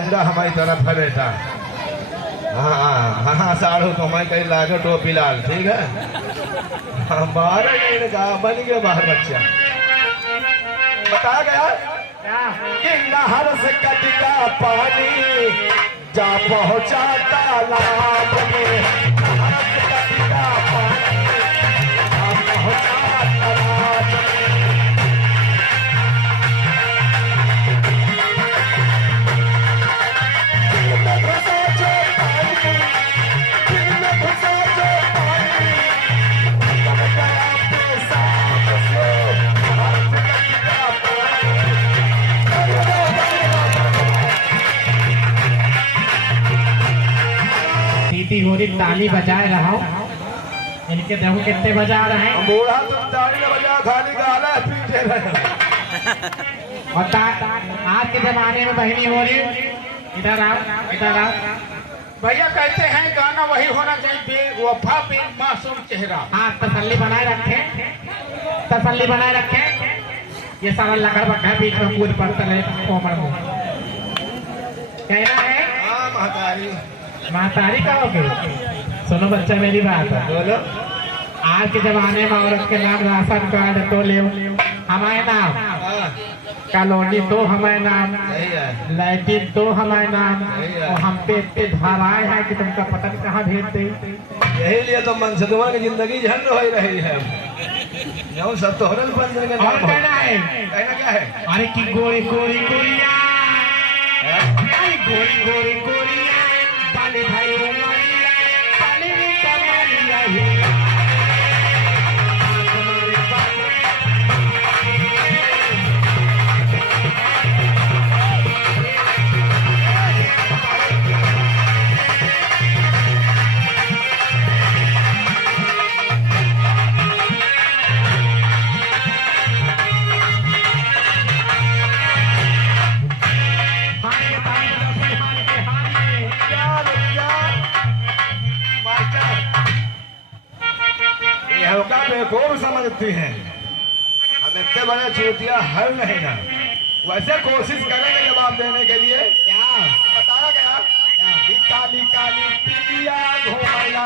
हमरा हमारी तरफ है बेटा। हाँ हाँ साढ़ू तो मैं कहीं लागे टोपी लाल, ठीक है। हाँ बाहर नहीं कहा, बन गया बाहर बच्चा। बताया गया कि नहर से कटका पानी जा पहुंचा तालाब में, नहर से कटका पानी जा पहुंचा तालाब में। सीटी हो रही, ताली बजाए रहा हूँ। इनके देखो कितने बजा रहे हैं। बूढ़ा तुम ताली न बजा, खाली गाला पीटे रहे। और आज के जमाने में बहनी हो रही, इधर आओ इधर आओ। भैया कहते हैं गाना वही होना चाहिए, बेवफा बेमासूम चेहरा। हाँ तसल्ली बनाए रखें, तसल्ली बनाए रखें। ये सारा लकड़ बक्का बीच में कूद पड़ता रहे कोमर में। कहना है हाँ महतारी, महतारी कहोगे? सुनो बच्चा मेरी बात है। बोलो। आज के जमाने में औरत के नाम राशन कार्ड तो ले, हमारे नाम हाँ, कॉलोनी तो हमारे नाम, सही है। लैट्रिन तो हमारे नाम, सही है। और हम पे इतने धाराएं हैं कि तुमका पता नहीं कहाँ भेज दे। यही लिए तो मनसदुआ की जिंदगी झंड हो रही है। यूं सब तोहरल बन जाएंगे। और कहना है, कहना क्या है? अरे की गोरी गोरी गोरिया, अरे गोरी गोरी गोरिया, बाली भाई ओ मारिया, बाली रे कमारिया ही। खूब समझती हैं, हम इतने बड़े चूतिया हल नहीं ना। वैसे कोशिश करेंगे जवाब देने के लिए। क्या बताया गया काली काली पीलिया घोड़ा